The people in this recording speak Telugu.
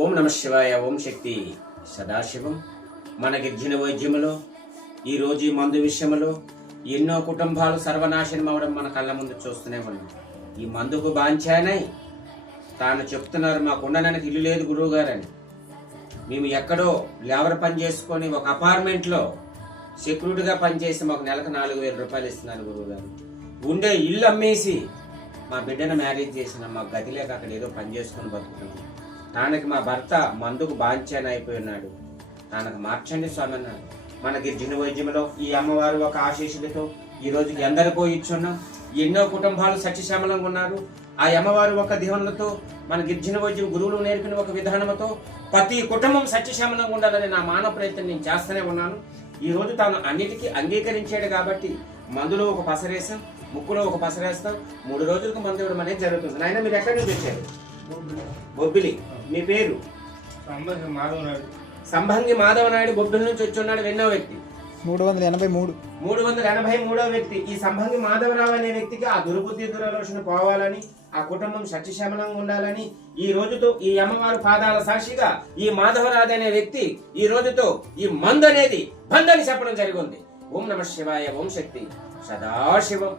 ఓం నమ శివాయ. ఓం శక్తి సదాశివం. మన గిర్జన వైద్యములో ఈరోజు ఈ మందు విషయంలో ఎన్నో కుటుంబాలు సర్వనాశనం అవడం మన కళ్ళ ముందు చూస్తూనే ఉన్నాం. ఈ మందుకు బాంచానై తాను చెప్తున్నారు, మాకు ఉండడానికి ఇల్లు లేదు గురువు గారని. మేము ఎక్కడో లేబర్ పని చేసుకొని ఒక అపార్ట్మెంట్లో సెక్యూరిటీగా పనిచేసి మాకు నెలకు 4,000 రూపాయలు ఇస్తున్నారు గురువు గారు. ఉండే ఇల్లు అమ్మేసి మా బిడ్డను మ్యారేజ్ చేసిన మా గతి లేక అక్కడ ఏదో పని చేసుకొని బతుకుతున్నాం. తనకి మా భర్త మందుకు బాంఛన అయిపోయి ఉన్నాడు, తనకు మార్చండి స్వామి అన్నాడు. మన గిర్జన వైద్యంలో ఈ అమ్మవారు ఒక ఆశీస్సులతో ఈ రోజుకి ఎందరికో ఇచ్చున్నాం. ఎన్నో కుటుంబాలు సత్యశ్యామలంగా ఉన్నారు. ఆ అమ్మవారు ఒక దీవెనలతో మన గిర్జన వైద్యం గురువులు నేర్పిన ఒక విధానంతో ప్రతి కుటుంబం సత్యశ్యామలంగా ఉండాలని నా మానవ ప్రయత్నం నేను చేస్తూనే ఉన్నాను. ఈ రోజు తాను అన్నిటికీ అంగీకరించాడు కాబట్టి మందులో ఒక పసరేసాం, ముక్కులో ఒక పసరేస్తాం. 3 రోజులకు మందు ఇవ్వడం అనేది జరుగుతుంది. నాయన మీరు ఎక్కడి నుంచి వచ్చారు? బొబ్బిలి. మీ పేరు? సంభంగి మాధవ నాయుడు. బొబ్బిలి నుంచి వచ్చి ఉన్నాడు. ఎన్నో వ్యక్తి? 383వ వ్యక్తి. ఈ సంభంగి మాధవరావు అనే వ్యక్తికి ఆ దుర్బుద్ధి దురాలోచన పోవాలని, ఆ కుటుంబం సత్యశ్యామలంగా ఉండాలని ఈ రోజుతో ఈ అమ్మవారు పాదాల సాక్షిగా ఈ మాధవరాజు అనే వ్యక్తి ఈ రోజుతో ఈ మందు అనేది బందని చెప్పడం జరిగింది. ఓం నమ శివాయ. ఓం శక్తి సదాశివం.